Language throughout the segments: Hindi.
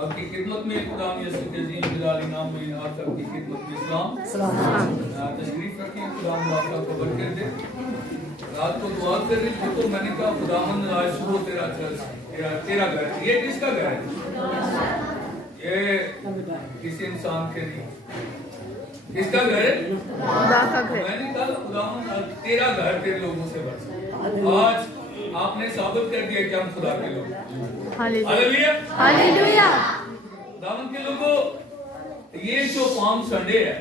आपकी खिदमत में खुदा यसू के अजीम जलाली नाम में आज आपकी खिदमत में सलाम तशरीफ रखें। खुदा आपको बरकत दे। रात को दुआ कर रही थी तो मैंने कहा खुदावंद आज सुबह तेरा घर, ये किसका घर है? ये किसी इंसान के नहीं, किसका घर है? मैंने कहा खुदावंद तेरा घर तेरे लोगों से बच। आज आपने साबित कर दिया कि हम खुदा के लोग। Hallelujah hallelujah. खुदावंद के लोगों, ये जो पाम संडे है,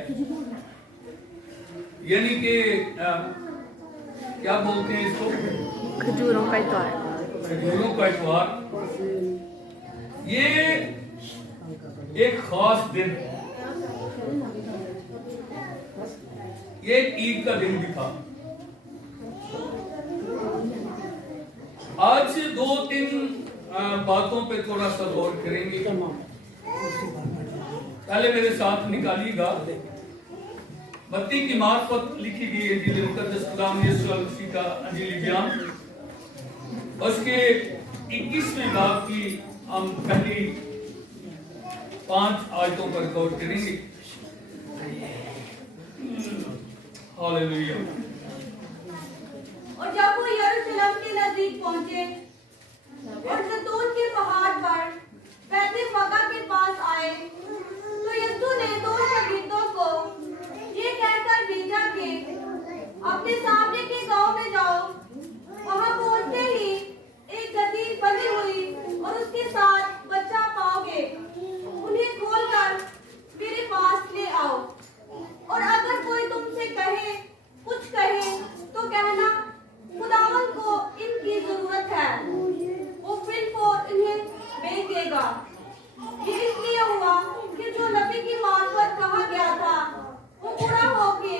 यानी कि क्या बोलते हैं इसको? खजूरों का इतवार। खजूरों का इतवार। ये एक खास दिन, ये एक ईद का दिन भी था। आज 2-3 बातों पे थोड़ा सा गौर करेंगे। पहले मेरे साथ निकालिएगा मत्ती की मार्फत लिखी गई अंजील मुकद्दस खुदाम यीशु मसीह का अंजील बयान, उसके 21वें बाब की हम पहली 5 आयतों पर गौर करेंगे। हालेलुया। और जब वो यरूशलेम के नजदीक पहुंचे और जैतून के पहाड़ पर बैतफगे के पास आए, तो यीशु ने 2 शागिर्दों को ये कहकर भेजा कि अपने सामने के गांव में जाओ। वहां पहुंचते ही एक गदही बनी हुई और उसके साथ बच्चा पाओगे। उन्हें खोलकर मेरे पास ले आओ। और अगर कोई तुमसे कुछ कहे तो कहना खुदावंद को इनकी जरूरत है, वो फिर इन्हें भेज देगा। ये इसलिए हुआ कि जो नबी की मार्फत कहा गया था वो पूरा हो के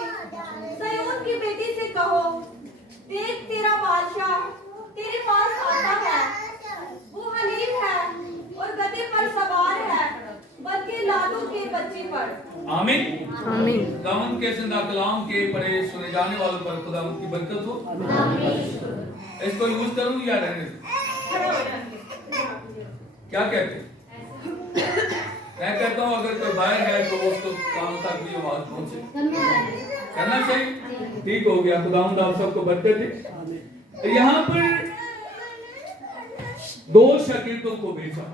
सयोन की बेटी से कहो, देख तेरा बादशाह तेरे पास आता है। वो हलीम है और गधे पर सवार है, बल्कि लाडू के बच्चे पर। आमीन आमीन। खुदावंद के जिंदा कलाम के पढ़े सुने जाने वालों पर खुदावंद की बरकत हो। आमीन। इसको यूज करूं या रहने दूं? क्या कहते हैं? मैं कहता हूं अगर कोई बाहर है तो उसको काम तक भी आवाज पहुंचे, करना चाहिए। ठीक हो गया। खुदावंद आप सबको बरकत दे। यहाँ पर 2 शागिर्दों को भेजा।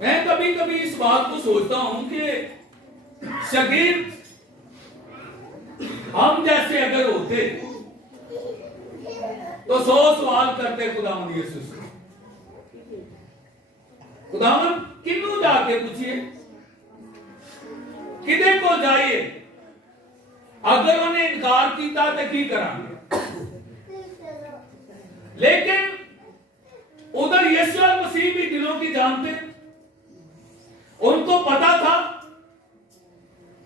मैं कभी कभी इस बात को सोचता हूं कि शागिर्द हम जैसे अगर होते तो 100 सवाल करते खुदावंद यीशु से। खुदावंद किन्नू जाके पूछिए, किदे को जाइए, अगर उन्हें इनकार किया तो की करांगे। लेकिन उधर यीशु मसीह भी दिलों की जानते, उनको पता था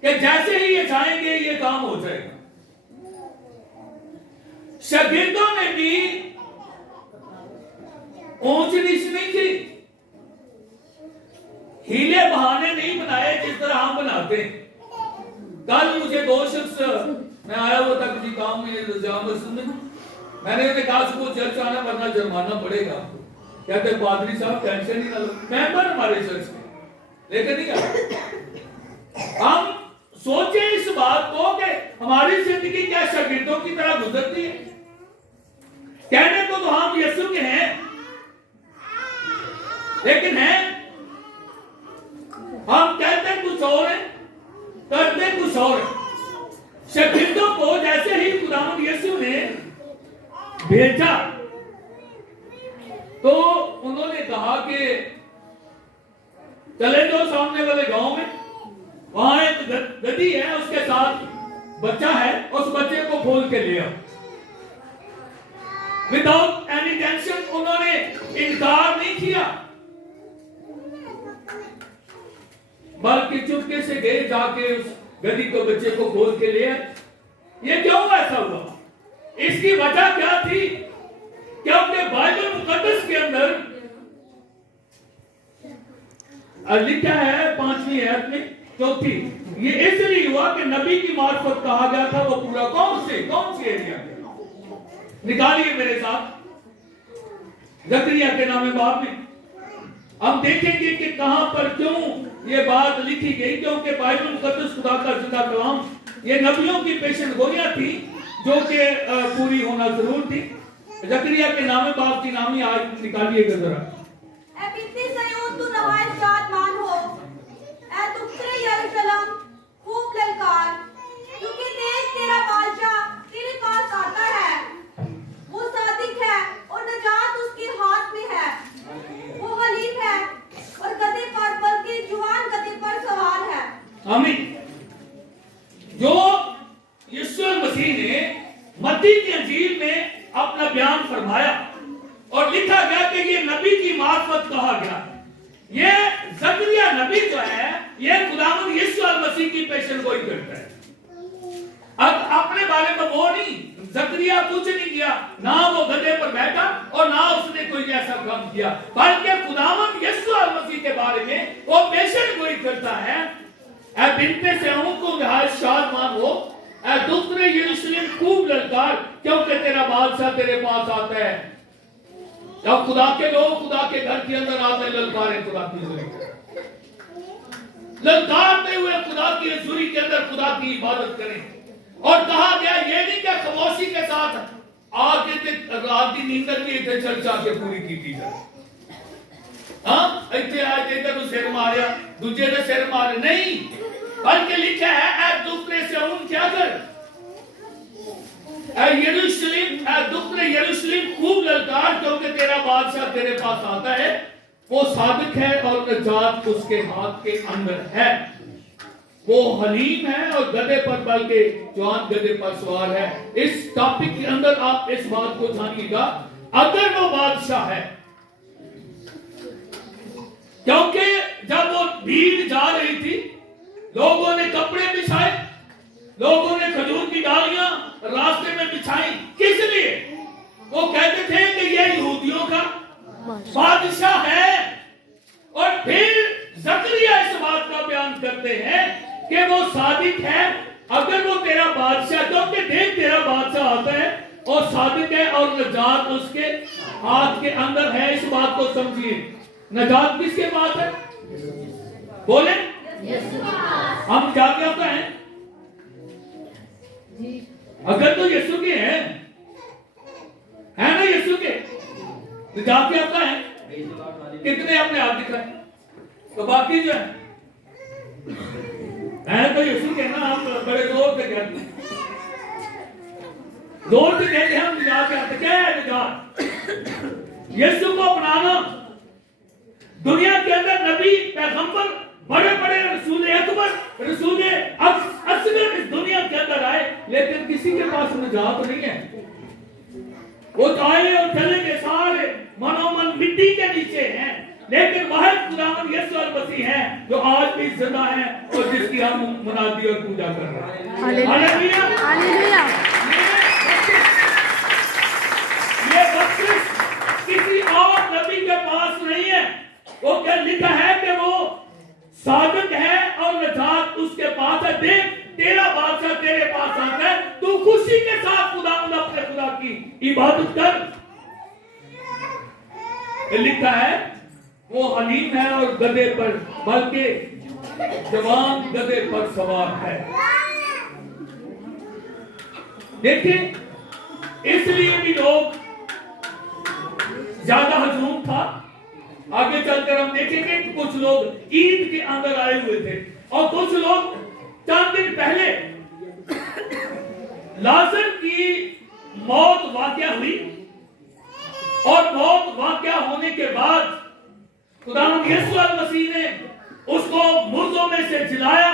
कि जैसे ही ये जाएंगे ये काम हो जाएगा। शागिर्दों ने भी ऊंच नीच नहीं की, हीले बहाने नहीं बनाए जिस तरह हम बनाते हैं। कल मुझे 2 शख्स, मैं आया हुआ था किसी काम में, मैंने उन्हें कहा सुबह चर्च आना वरना जुर्माना पड़ेगा। कहते पादरी साहब टेंशन ही ना लो, मेंबर हमारे चर्च में, लेकिन नहीं आया। हम सोचे इस बात को कि हमारी जिंदगी क्या शागिर्दों की तरह गुजरती है? कहने को तो हम यीशु के हैं, लेकिन हैं हम कहते कुछ और है, करते कुछ और है। शागिर्दों को जैसे ही खुदावंद यीशु ने भेजा तो उन्होंने कहा कि चले जाओ सामने वाले गांव में, वहां एक गधी है, उसके साथ बच्चा है, उस बच्चे को खोल के ले आओ। विदाउट एनी टेंशन उन्होंने इनकार नहीं किया, बल्कि चुपके से गए, जाके उस गधी को बच्चे को खोल के ले आए। ये क्यों ऐसा हुआ? इसकी वजह क्या थी? क्योंकि बाइबल मुकद्दस के अंदर लिखा है 5वीं आयत में 4, ये इसलिए हुआ कि नबी की मार्फत कहा गया था, वो पूरा कौन से एरिया में? निकालिए मेरे साथ जकरिया के नामे बाप में। हम देखेंगे कि कहां पर क्यों ये बात लिखी गई, क्योंकि बाइबल मुकद्दस खुदा का जिंदा कलाम, ये नबियों की पेशन गोइयां थी जो कि पूरी होना जरूर थी। जकरिया के नामे बाप की नामी आज निकालिएगा जरा। ऐ बिन्ती सयून तू नहायत शादमान हो, ऐ दुख्तरे यरूशलेम खूब ललकार, क्योंकि देश तेरा बादशाह तेरे पास आता है। वो सादिक है और नजात उसके हाथ में है। वो हलीम है और गधे पर, बल्कि जुआन गधे पर सवार है। आमीन। जो यीशु मसीह ने मत्ती की इंजील में अपना बयान फरमाया और लिखा गया कि ये नबी की मार्फत कहा गया। ये जकरिया नबी जो है ये खुदावंद यीशु मसीह की पेशन गोई करता है। अब अपने बारे में वो नहीं, जकरिया कुछ नहीं किया, ना वो गधे पर बैठा और ना उसने कोई ऐसा काम किया, बल्कि खुदावंद यीशु मसीह के बारे में वो पेशन गोई करता है। ऐ बिन्ते सिय्योन को नहायत शादमान हो, ऐ दुख्तरे यरूशलेम खूब ललकार, क्योंकि तेरा बादशाह तेरे पास आता है। जब खुदा के लोग खुदा के घर के अंदर आते हैं, ललकारें खुदा की हजूरी, ललकारते हुए खुदा की हजूरी के अंदर खुदा की इबादत करें। और कहा गया ये नहीं कि खामोशी के साथ आके रात की नींद की इतने चर्चा के पूरी की जाए। हाँ, इतने आज इधर तो सिर मारिया, दूसरे ने सिर मारे नहीं, बल्कि लिखा है ऐ दूसरे से उन क्या कर, ऐ यरूशलेम, ऐ दूसरे यरूशलेम खूब ललकार, क्योंकि तेरा बादशाह तेरे पास आता है। वो सादिक है और नजात उसके हाथ के अंदर है। वो हलीम है और गधे पर, बल्कि जवान गधे पर सवार है। इस टॉपिक के अंदर आप इस बात को जानिएगा, अगर वो बादशाह है, क्योंकि जब वो भीड़ जा रही थी, लोगों ने कपड़े बिछाए, लोगों ने खजूर की डालियां रास्ते में बिछाई, किस लिए? वो कहते थे कि ये यहूदियों का बादशाह है। और फिर जकरिया इस बात का बयान करते हैं कि वो सादिक है, अगर वो तेरा बादशाह, क्योंकि देख तेरा बादशाह आता है और सादिक है और नजात उसके हाथ के अंदर है। इस बात को समझिए, नजात किसके पास है? बोले हम जाते आता है, अगर तो यीशु के है ना, यीशु के नजात के आता है। कितने अपने आप दिखाए? तो बाकी जो है तो यीशु के ना, हम बड़े जोर से कहते हैं, जोर से कहते हैं हम निजात के आते। क्या है निजात? यीशु को अपनाना। दुनिया के अंदर नबी, पैगंबर, बड़े बड़े रसूल अकबर, रसूल असगर इस दुनिया के अंदर आए, लेकिन किसी के पास निजात नहीं है। वो आए और चले गए, सारे मनोमन मिट्टी के नीचे हैं, लेकिन वह खुदावंद यीशु मसीह है जो आज भी जिंदा है और जिसकी हम मुनादी और पूजा कर रहे हैं। Hallelujah, hallelujah. ये बख्शिश किसी और नबी के पास नहीं है। वो क्या लिखा है कि वो सादिक है और नजात उसके पास है। देख तेरा बादशाह तेरे पास आता है, तू खुशी के साथ खुदावंद अपने खुदा की इबादत कर। लिखा है वो हलीम है और गधे पर, बल्कि जवान गधे पर सवार है। देखिए, इसलिए भी लोग ज्यादा हजूम था। आगे चलकर हम देखेंगे कि कुछ लोग ईद के अंदर आए हुए थे और कुछ लोग चंद दिन पहले लाजर की मौत वाक़या हुई और मौत वाक़या होने के बाद खुदावंद यीशु मसीह ने उसको मुर्दों में से जिलाया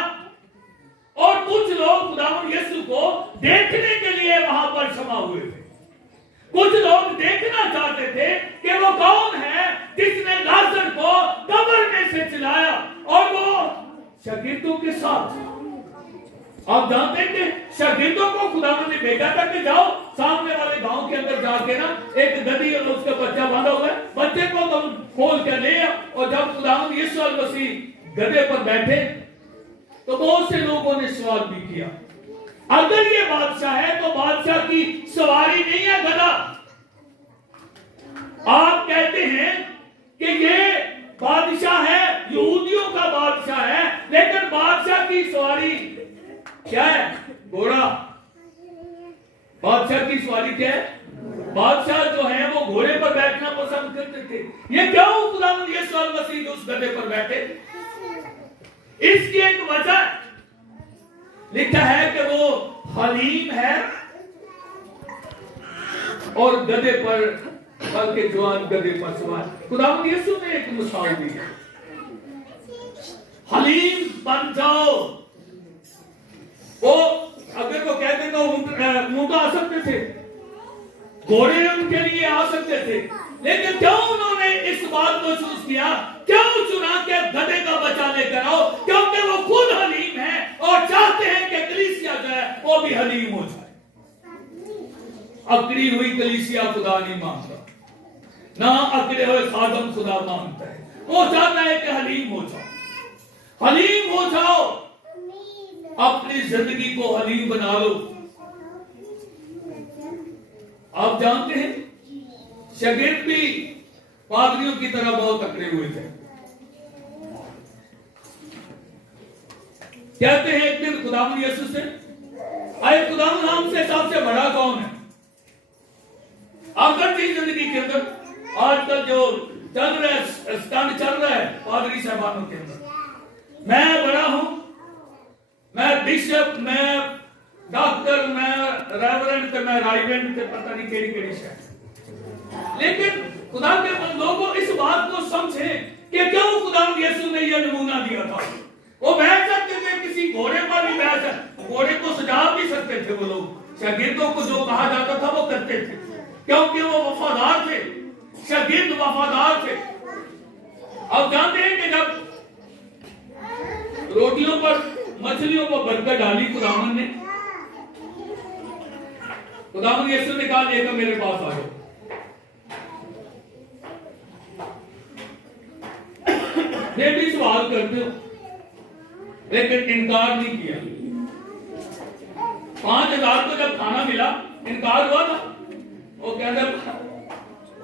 और कुछ लोग खुदावंद यीशु को देखने के लिए वहां पर जमा हुए थे। कुछ लोग देखना चाहते थे कि वो कौन है जिसने लाजर को कब्र में से जिलाया। और वो शागिर्दों के साथ, आप जानते हैं कि शागिर्दों को खुदावंद ने भेजा था कि जाओ सामने वाले गांव के अंदर जाके ना एक गधी और उसका बच्चा बांधा हुआ है, बच्चे को तुम खोल कर ले आओ। और जब खुदावंद यीशु मसीह गधे पर बैठे तो बहुत से लोगों ने सवाल भी किया, अगर ये बादशाह है तो बादशाह की सवारी नहीं है गधा। आप कहते करते थे। ये क्यों खुदावंद यीशु मसीह उस गधे पर बैठे? इसकी एक वजह लिखा है कि वो हलीम है और गधे पर, बल्कि जवान गधे पर सवार। खुदावंद यीशु ने एक मिसाल दी है, हलीम बन जाओ। वो अगर तो कहते तो ऊंट आ सकते थे, घोड़े उनके लिए आ सकते थे, लेकिन क्यों उन्होंने इस बात को चूज किया? क्यों चुना के गधे का बच्चा लेकर आओ? क्योंकि वो खुद हलीम है और चाहते हैं कि कलीसिया जो है वो भी हलीम हो जाए। अकड़ी हुई कलीसिया खुदा नहीं मांगता, ना अकड़े हुए खादम खुदा मांगता है। वो चाहता है कि हलीम हो जाओ, हलीम हो जाओ, अपनी जिंदगी को हलीम बना लो। आप जानते हैं शागिर्द भी पादरियों की तरह बहुत अकड़े हुए थे। कहते हैं एक दिन खुदावंद यीशु से, आए खुदावंद हमसे सबसे बड़ा कौन है? अगर की जिंदगी के अंदर आजकल जो चल रहा है, स्टंट चल रहा है पादरी साहबानों के अंदर, मैं बड़ा हूं, मैं बिशप, मैं डॉक्टर, मैं रेवरेंड, मैं राइवेंड, पता नहीं केड़ी केड़ी शायद। लेकिन खुदा के बंदों को इस बात को समझे कि क्यों खुदावंद यीशु ने यह नमूना दिया था। वो बैठ सकते थे, किसी घोड़े पर भी बैठ सकते, घोड़े को सजा भी सकते थे। वो लोग शागिर्दों को जो कहा जाता था वो करते थे, क्योंकि वो वफादार थे, शागिर्द वफादार थे। अब जानते हैं कि जब रोटियों पर मछलियों पर बरकत डाली खुदावंद ने, खुदावंद यीशु ने कहा लेकर मेरे पास आ जाओ। ये भी सवाल करते हो, लेकिन इनकार नहीं किया। 5000 को जब खाना मिला इनकार हुआ था। वो कहते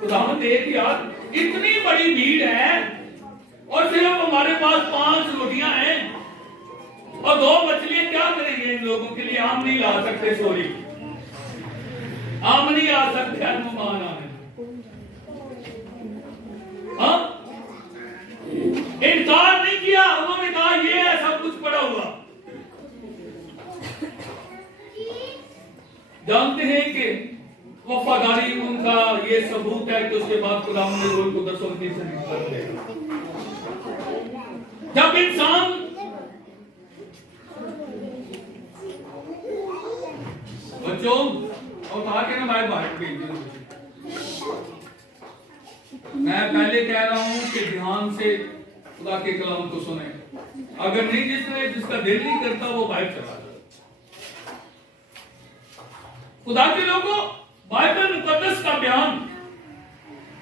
खुदावंद देख यार, इतनी बड़ी भीड़ है और सिर्फ हमारे पास 5 रोटियां हैं और 2 मछलियां, क्या करेंगे इन लोगों के लिए? हम नहीं ला सकते, सॉरी, हम नहीं आ सकते मेहमान आने। इनकार नहीं किया, उन्होंने कहा ये है सब कुछ पड़ा हुआ। जानते हैं कि वफादारी उनका ये सबूत है कि उसके बाद खुदावंद ने रोल को 10 से निकाल दिया। जब इंसान बच्चों और कहा के ना भाई बाहर भेज दो। मैं पहले कह रहा हूं कि ध्यान से खुदा के कलाम को सुने। अगर नहीं, जिसका दिल नहीं करता वो बाहर चला जाए। खुदा के लोगों, बाइबल मुकद्दस का बयान,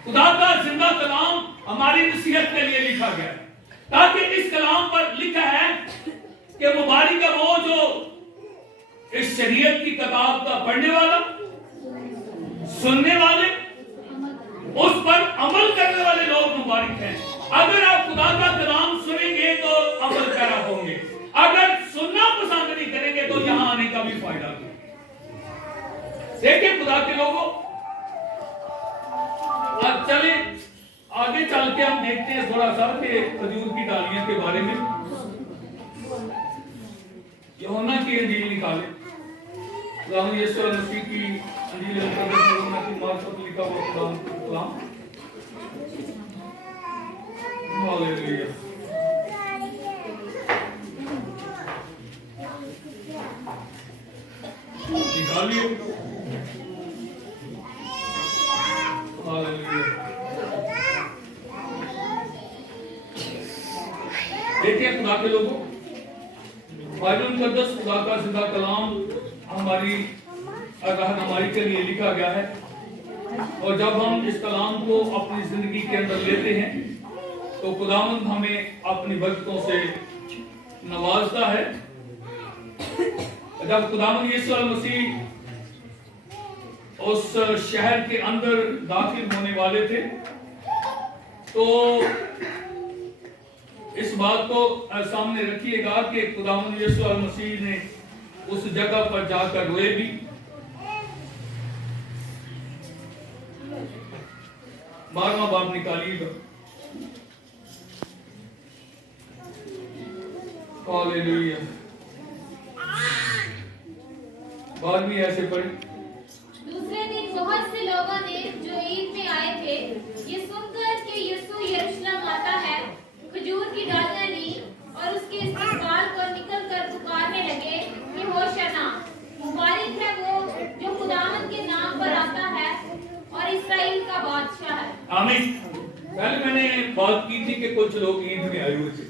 खुदा का जिंदा कलाम हमारी नसीहत के लिए लिखा गया है, ताकि इस कलाम पर लिखा है कि मुबारक है वो जो इस शरीयत की किताब का पढ़ने वाला, सुनने वाले, उस पर अमल करने वाले लोग मुबारक हैं। अगर आप खुदा का कलाम सुनेंगे तो अमल पैरा होंगे, अगर सुनना पसंद नहीं करेंगे तो यहां आने का भी फायदा नहीं। देखिए खुदा के लोगों, अब चले आगे चल के हम देखते हैं थोड़ा सा कि खजूर की डालियों के बारे में। यूहन्ना की इंजील निकाले, खुदावंद यीशु मसीह की इंजील यूहन्ना की मार्फत लिखा हुआ खुदावंद का कलाम। हालेलुया। निकालिए, हालेलुया। देखिए खुदा के लोगों, बाइबल मुकद्दस खुदा का जिंदा कलाम हमारी रहनुमाई के लिए लिखा गया है, और जब हम इस कलाम को अपनी जिंदगी के अंदर लेते हैं तो खुदावंद हमें अपनी बरकतों से नवाजता है। जब खुदावंद यीशु मसीह उस शहर के अंदर दाखिल होने वाले थे तो इस बात को सामने रखिएगा कि खुदावंद यीशु मसीह ने उस जगह पर जाकर रोए भी, 12वां बाब निकालिएगा। हालेलुया। 12वीं ऐसे पढ़े। दूसरे दिन बहुत से लोगों ने जो ईद में आए थे ये सुनकर कि यीशु यरूशलेम आता है, खजूर की डालियां ली और उसके इस्तेमाल को निकलकर पुकारने लगे कि होशाना, मुबारक है वो जो खुदावंद के नाम पर आता है और इस्राएल का बादशाह है। आमीन। पहले मैंने बात की थी कि कुछ लोग ईद में आए हुए थे।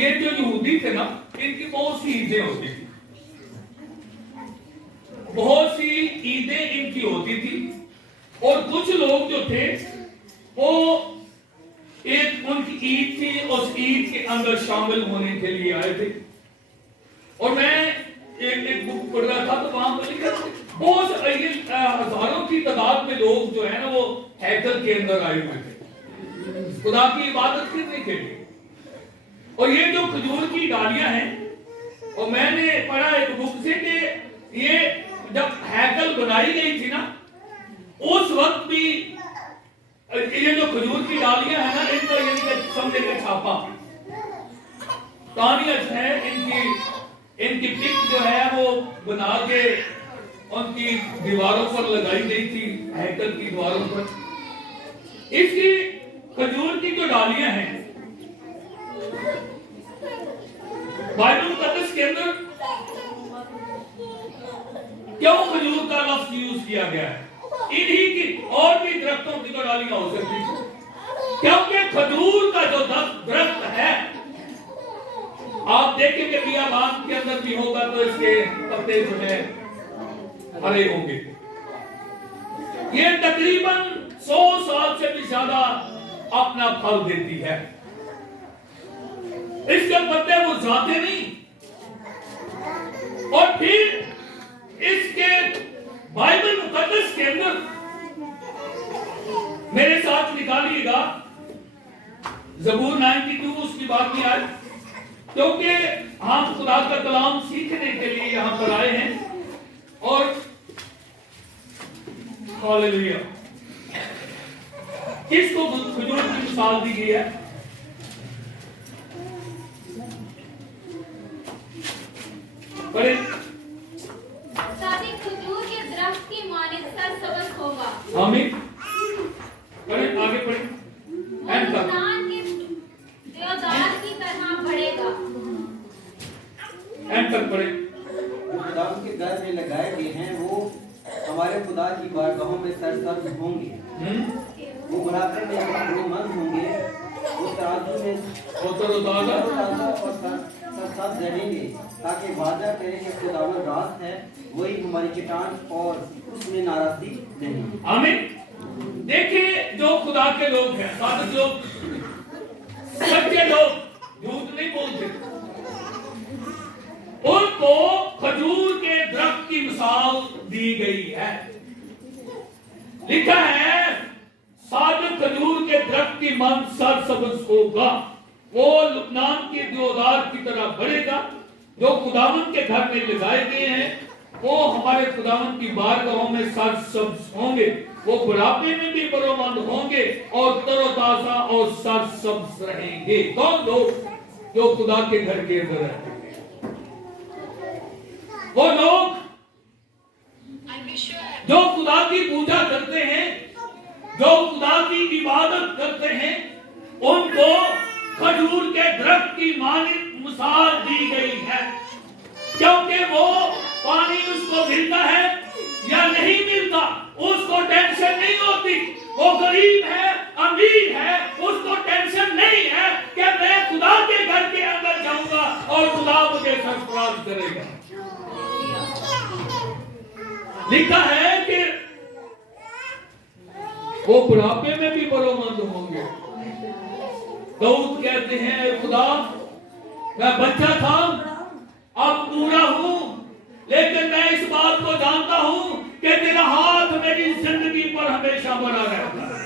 ये जो यहूदी थे ना, इनकी बहुत सी ईदें होती थी, बहुत सी ईदें इनकी होती थी। और कुछ लोग जो थे वो एक उनकी ईद थी, उस ईद के अंदर शामिल होने के लिए आए थे। और मैं एक बुक पढ़ रहा था तो वहां पर लिखा बहुत हजारों की तादाद में लोग जो है ना वो हैकल के अंदर आए हुए थे खुदा की इबादत करने के लिए। और ये जो खजूर की डालियां हैं, और मैंने पढ़ा एक बुक से कि ये जब हैकल बनाई गई थी ना, उस वक्त भी ये जो खजूर की डालियां हैं ना, इनको ये समझे के छापा तानियत है, इनकी पिक जो है वो बना के उनकी दीवारों पर लगाई गई थी, हैकल की दीवारों पर। इसकी खजूर की जो डालियां हैं, बाइबल मुकद्दस के अंदर क्यों खजूर का लफ्ज यूज किया गया है? इन्हीं की और भी दरख्तों की तो डालियां हो सकती थी, क्योंकि खजूर का जो दरख्त है, आप देखेंगे बियाबान के अंदर भी होगा तो इसके पत्ते जो है हरे होंगे। ये तकरीबन 100 साल से भी ज्यादा अपना फल देती है। इसके पत्ते वो जाते नहीं। और फिर इसके बाइबल मुकद्दस के अंदर मेरे साथ निकालिएगा ज़बूर 92, उसकी बात नहीं आज, क्योंकि हम खुदा का कलाम सीखने के लिए यहां पर आए हैं। और हालेलुया, किसको खजूर की मिसाल दी गई है? बड़े खजूर के दरख्त की मानिंद सरसब्ज़ होगा। आमीन। पढ़े, आगे पढ़े। मैदान के देवदार की तरह बढ़ेगा। एंड तक पढ़े। खुदा के घर में लगाए गए हैं, वो हमारे खुदा की बारगाहों में सरसब्ज़ होंगे। वो बुढ़ापे में हिम्मतमंद होंगे, वो तराजू में तरोताजा और सरसब्ज़ रहेंगे, ताकि वादा करें कि खुदावंद रास्त है, वही हमारी चट्टान और उसमें नाराजगी नहीं। आमीन। देखिए, जो खुदा के लोग हैं, साधक लोग, सच्चे लोग, झूठ नहीं बोलते, उनको खजूर के दरख्त की मिसाल दी गई है। लिखा है, साधक खजूर के दरख्त की मन सरसब्ज़ होगा, वो लुबनान के देवदार की तरह बढ़ेगा। जो खुदावंद के घर में लगाए गए हैं, वो हमारे खुदावंद की बारगाहों में सरसब्ज़ होंगे। वो बुढ़ापे में भी बरोमंद होंगे और तरोताजा और सरसब्ज़ रहेंगे। कौन लोग? जो खुदा के घर के अंदर रहते हैं, वो लोग जो खुदा की पूजा करते हैं, जो खुदा की इबादत करते हैं, उनको खजूर के दरख्त की मानिंद मिसाल दी गई है। क्योंकि वो पानी उसको मिलता है या नहीं मिलता, उसको टेंशन नहीं होती। वो गरीब है, अमीर है, उसको टेंशन नहीं है कि मैं खुदा के घर के अंदर जाऊंगा और खुदा मुझे सरफराज करेगा। लिखा है कि वो बुढ़ापे में भी बरोमंद होंगे। दाऊद कहते हैं, खुदा मैं बच्चा था, अब बूढ़ा हूं, लेकिन मैं इस बात को जानता हूं कि तेरा हाथ मेरी जिंदगी पर हमेशा बना रहता है।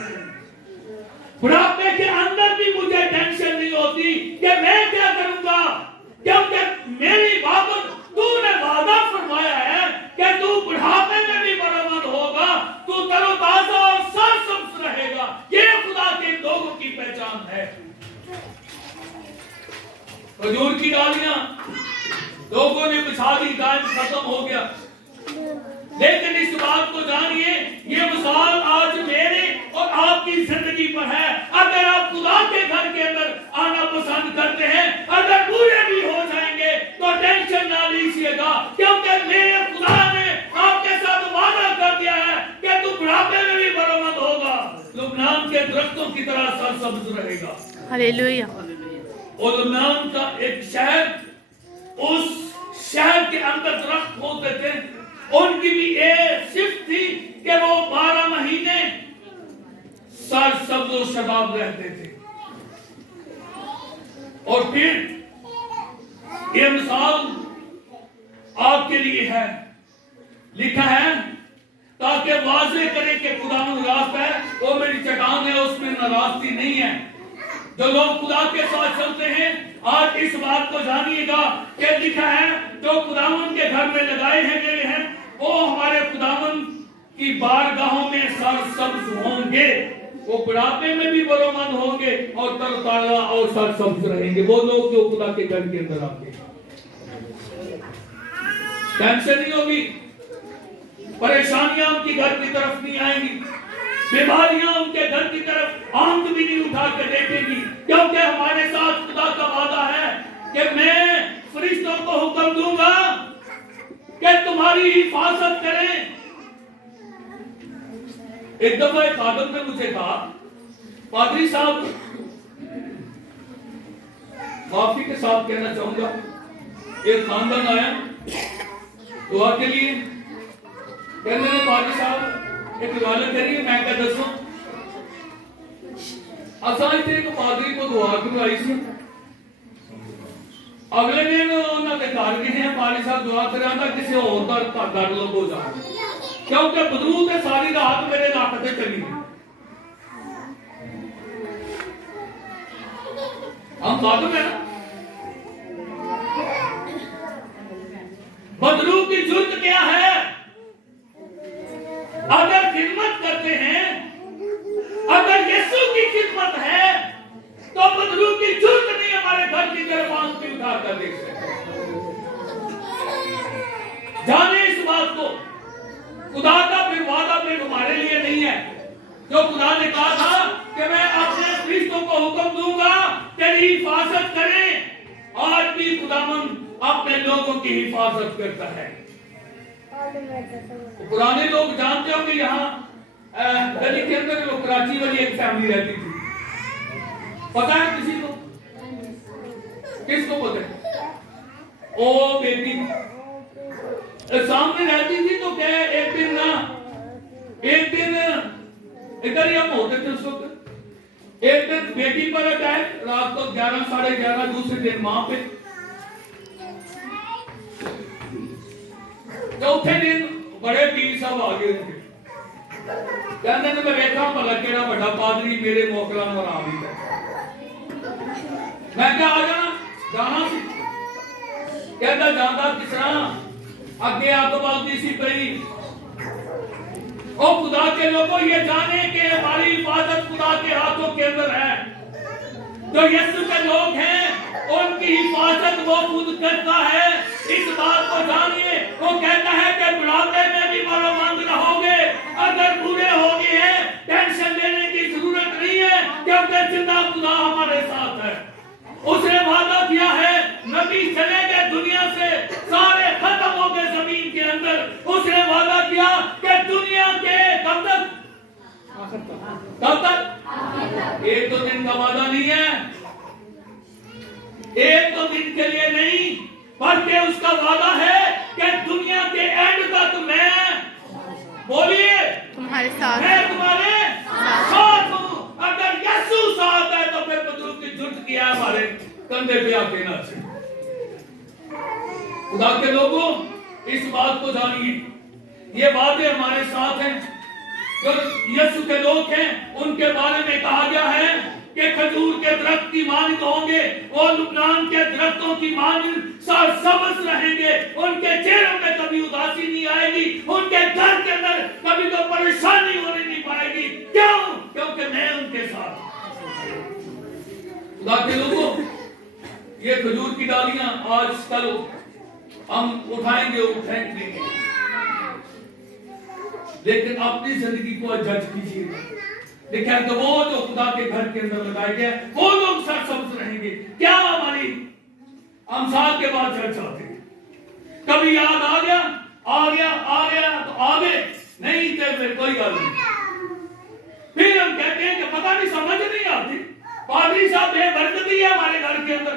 बुढ़ापे के अंदर भी मुझे टेंशन नहीं होती कि मैं क्या करूंगा, क्योंकि मेरी बाबत तूने वादा फरमाया है कि तू बुढ़ापे में भी बरामद होगा, तू तरोताजा खजूर की डालियां लोगों ने बिछा दी, टाइम खत्म हो गया। लेकिन इस बात को जानिए, ये मिसाल आज मेरे और आपकी जिंदगी पर है। अगर आप खुदा के घर के अंदर आना पसंद करते हैं, अगर बुरे भी हो जाएंगे तो टेंशन ना लीजिएगा, क्योंकि मेरे खुदा ने आपके साथ वादा कर दिया है कि तू बुढ़ापे में भी बरामद होगा, लुबनान के दरख्तों की तरह सरसब्ज रहेगा। हालेलुया। और लुबनान का एक शहर, उस शहर के अंदर दरख्त होते थे, उनकी भी एक सिफ्त थी कि वो 12 महीने सरसब्ज और शबाब रहते थे। और फिर ये मिसाल आपके लिए है, लिखा है ताकि वाज़ेह करे कि खुदावंद रास्त है, वो मेरी चट्टान है, उसमें नाराजगी नहीं है। जो लोग खुदा के साथ चलते हैं, आज इस बात को जानिएगा कि लिखा है जो खुदावंद के घर में लगाए हैं गए हैं, वो हमारे खुदावंद की बारगाहों में सरसब्ज होंगे। वो बुढ़ापे में भी बरोमंद होंगे और तरताजा और सरसब्ज रहेंगे। वो लोग जो खुदा के घर के अंदर आते हैं, टेंशन नहीं होगी, परेशानियां उनकी घर की तरफ नहीं आएंगी, बीमारियां उनके घर की तरफ आंख भी नहीं उठा के देखेंगी, क्योंकि हमारे साथ खुदा का वादा है कि मैं फरिश्तों को हुक्म दूंगा कि तुम्हारी हिफाजत करें। एक दफा एक खादम ने मुझे कहा, पादरी साहब, माफी के साथ कहना चाहूंगा, एक खानदान आया दुआ के लिए, कहने लगे पादरी साहब एक इबादत करिए। मैं क्या दसो, असां इत्थे एक पादरी को दुआ करवाई सी। अगले दिन उन्होंने घर गए हैं, पादरी साहब दुआ करांदा किसी होर दा घर लोगो जा, क्योंकि बदरू ते सारी रात मेरे नक ते चली गई। हम खादम है ना, बदरू की जुर्त क्या है? अगर खिदमत करते हैं, अगर यीशु की खिदमत है, तो बदरू की जुर्त नहीं हमारे घर की तरफ आंख भी उठा कर देख सकते। जाने इस बात को, खुदा का फिर वादा फिर हमारे लिए नहीं है। जो खुदा ने कहा था कि मैं अपने फरिश्तों को हुक्म दूंगा तेरी हिफाजत करें, आज भी खुदावंद अपने लोगों की हिफाजत करता है। पुराने लोग जानते हो कि यहाँ गली के अंदर वो कराची वाली एक फैमिली रहती थी, पता है किसी को? किसको पता है? ओ बेटी सामने रहती थी, तो क्या एक दिन इधर ही हम होते थे उस वक्त, एक दिन बेटी पर अटैक, रात को 11 साढ़े 11, दूसरे दिन मां पे, चौथे दिन बड़े पीर साहब आ गए थे, कहते ने मैं देखा भला केड़ा बड़ा पादरी मेरे मोकला में आराम ही है। मैं क्या आ जाना सी, कहता जाता किस तरह अगे अग बलती सी पई। ओ खुदा के लोगों, ये जाने कि हमारी हिफाजत खुदा के हाथों के अंदर है। जो यीशु के लोग हैं उनकी हिफाजत वो खुद करता है। इस बात को जानिए, वो कहता है कि बुढ़ापे में भी बरोमंद रहोगे। अगर बूढ़े हो गए हैं, टेंशन लेने की जरूरत नहीं है, क्योंकि जिंदा खुदा हमारे साथ है। उसने वादा किया है, नबी चले गए दुनिया से, सारे खत्म हो गए जमीन के अंदर। उसने वादा किया कि दुनिया के कब तक एक दो दिन का वादा नहीं है, एक दो दिन के लिए नहीं, बल्कि उसका वादा है कि दुनिया के एंड तक मैं, बोलिए, तुम्हारे साथ, मैं तुम्हारे साथ हूं। अगर यीशु साथ है तो फिर बदरूद की जुट किया हमारे कंधे पे आके ना से। खुदा के लोगों, इस बात को जानिए, ये वादे हमारे साथ हैं। जो यीशु के लोग हैं उनके बारे में कहा गया है कि खजूर के दरख्त की मानिंद होंगे, वो लुबनान के दरख्तों की मानिंद सरसब्ज रहेंगे। उनके चेहरों में कभी उदासी नहीं आएगी, उनके घर के अंदर कभी तो परेशानी होने नहीं पाएगी। क्यों? क्योंकि मैं उनके साथ। खुदा के लोगों, ये खजूर की डालियां आज कल हम उठाएंगे फेंक देंगे, लेकिन अपनी जिंदगी को जज कीजिए। लिखा है तो वो जो खुदा के घर के अंदर लगाए गए वो लोग सरसब्ज रहेंगे। क्या हमारी हम साल के बाद चर्च आते हैं, कभी याद आ गया तो आगे नहीं तो फिर कोई गल नहीं। फिर हम कहते हैं कि पता नहीं समझ नहीं आती, पादरी साहब बेबरकती है हमारे घर के अंदर,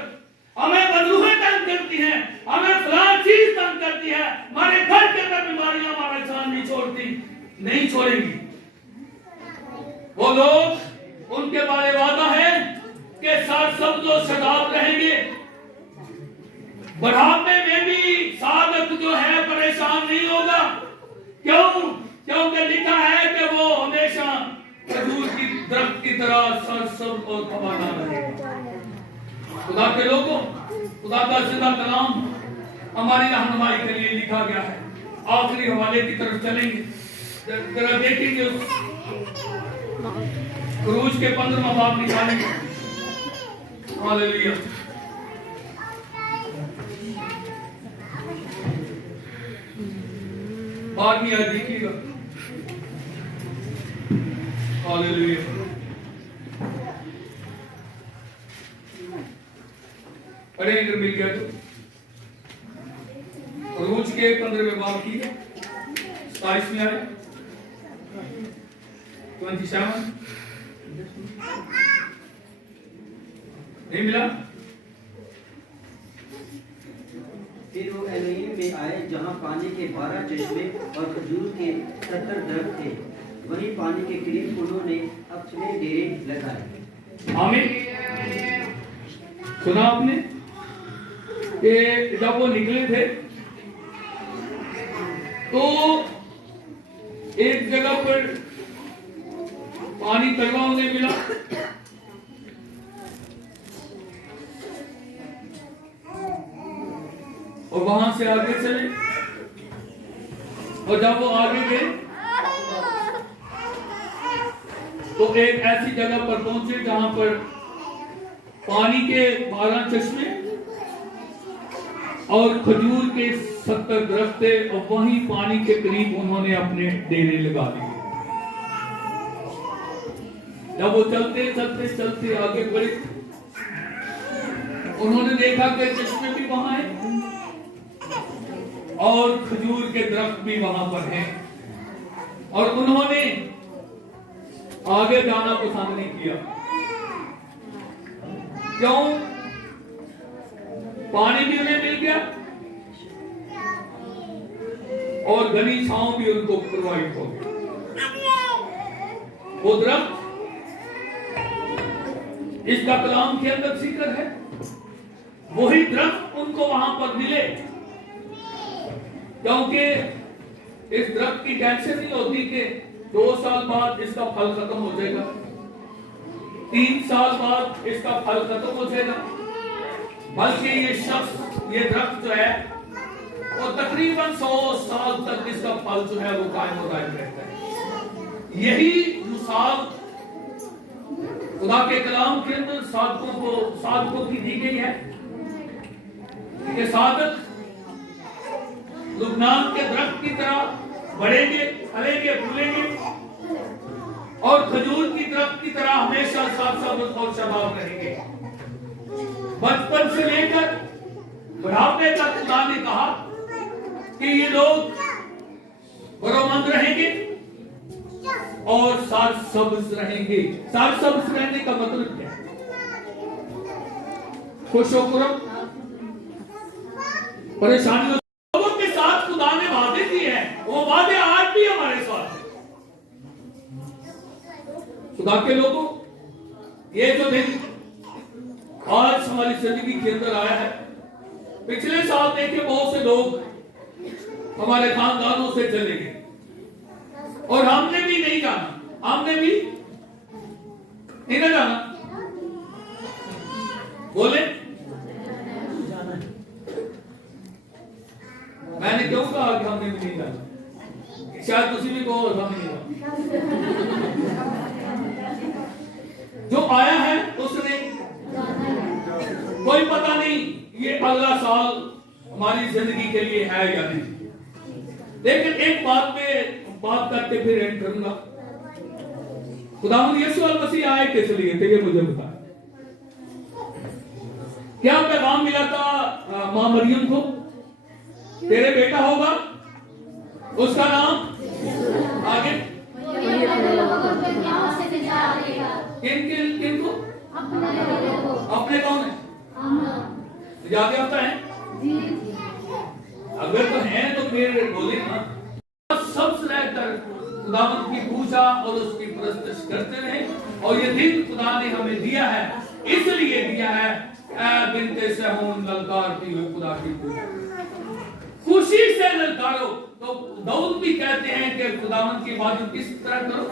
हमें बदलूहें तंग करती हैं, हमें फलां चीज तंग करती है, हमारे घर के अंदर बीमारियां हमारा जान नहीं छोड़ती, नहीं छोड़ेंगी। वो लोग उनके बारे वादा है कि सब जो शदाब रहेंगे, बढ़ापे में भी साधक जो है परेशान नहीं होगा। क्यों? क्योंकि लिखा है कि वो हमेशा खजूर की दरख्त की तरह सरसब्ज और हवादार रहेगा। खुदा के लोगों, खुदा का सीधा कलाम हमारी रहनुमाई के लिए लिखा गया है। आखिरी हवाले की तरफ चलेंगे, जरा देखेंगे खरूज के 15वां बाब निकालेंगे। हालेलुया। बाद में याद देखिएगा। हालेलुया। अरे अगर मिल गया तो खरूज के 15वें बाब की 27 में आए 27 नहीं मिला। फिर वो एलोईम में आए जहाँ पानी के 12 चश्मे और खजूर के 70 दरख्त थे, वहीं पानी के करीब उन्होंने अपने डेरे लगाए। आमीन। सुना आपने कि जब वो निकले थे तो एक जगह पर पानी कड़वा उन्हें मिला, और वहां से आगे चले, और जब वो आगे गए तो एक ऐसी जगह पर पहुंचे जहां पर पानी के 12 चश्मे और खजूर के 70 दरख्त थे, और वहीं पानी के करीब उन्होंने अपने डेरे लगा दिए। जब वो चलते चलते चलते आगे बढ़े, उन्होंने देखा कि चश्मे भी वहां है और खजूर के दरख्त भी वहां पर हैं, और उन्होंने आगे जाना पसंद नहीं किया। क्यों? पानी भी उन्हें मिल गया और घनी छांव भी उनको प्रोवाइड हो गई। वो दरख्त इसका कलाम के अंदर जिक्र है, वही दरख्त उनको वहां पर मिले, क्योंकि इस दरख्त की टेंशन नहीं होती कि 2 साल बाद इसका फल खत्म हो जाएगा, 3 साल बाद इसका फल खत्म हो जाएगा, बल्कि ये शख्स, ये दरख्त जो है वो तकरीबन 100 साल तक इसका फल जो है वो कायम और दायम रहता है। यही मिसाल खुदा के कलाम के अंदर साधकों की दी गई है कि साधक लुबनान के दरख्त की तरह बढ़ेंगे, फलेंगे, फूलेंगे, और खजूर की दरख्त की तरह हमेशा सरसब्ज और शादाब रहेंगे। बचपन से लेकर बुढ़ापे तक खुदा ने कहा कि ये लोग बरोमंद रहेंगे और सरसब्ज रहेंगे। सरसब्ज रहने का मतलब क्या है? खुशोखुरम, परेशानियों के साथ खुदा ने वादे दिए हैं, वो वादे आज भी हमारे साथ हैं। खुदा के लोगों, ये जो दिन आज हमारी जिंदगी के अंदर आया है, पिछले साल देखे बहुत से लोग हमारे खानदानों से चले गए, और हमने भी नहीं जाना, हमने भी नहीं ना जाना। बोले मैंने क्यों कहा कि हमने भी नहीं जाना? शायद तुसी भी कहो हम नहीं जाना। जो आया है उसने कोई पता नहीं हमारी जिंदगी के लिए है या नहीं। लेकिन एक बात पे बात करके फिर एंड करूंगा। खुदावंद यीशु मसीह आए किस लिए थे, ये मुझे बता। क्या पैगाम मिला था मां मरियम को? तेरे बेटा होगा, उसका नाम आगे किनको अपने कौन है? याद आता है? अगर तो है तो फिर बोले ना। सबसे रहकर खुदावंद की पूजा और उसकी परस्तिश करते रहे। और ये दिन खुदा ने हमें दिया है, इसलिए दिया है बिनते सहून ललकारती हुई खुदा की पूजा, खुशी से ललकारो। तो दाऊद भी कहते हैं कि खुदावंद की इबादत किस तरह करो?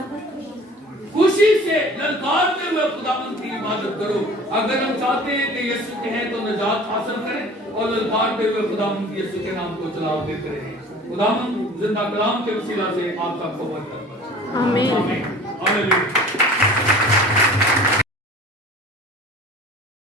खुशी से ललकारते हुए खुदावंद की इबादत करो। अगर हम चाहते हैं कि यीशु के हैं तो निजात हासिल करें और ललकारते हुए खुदावंद यीशु के नाम को चलाव देते रहें। खुदावंद जिंदा कलाम के वसीला से आपका कबूल करता है। आमीन। आमीन। हालेलुया।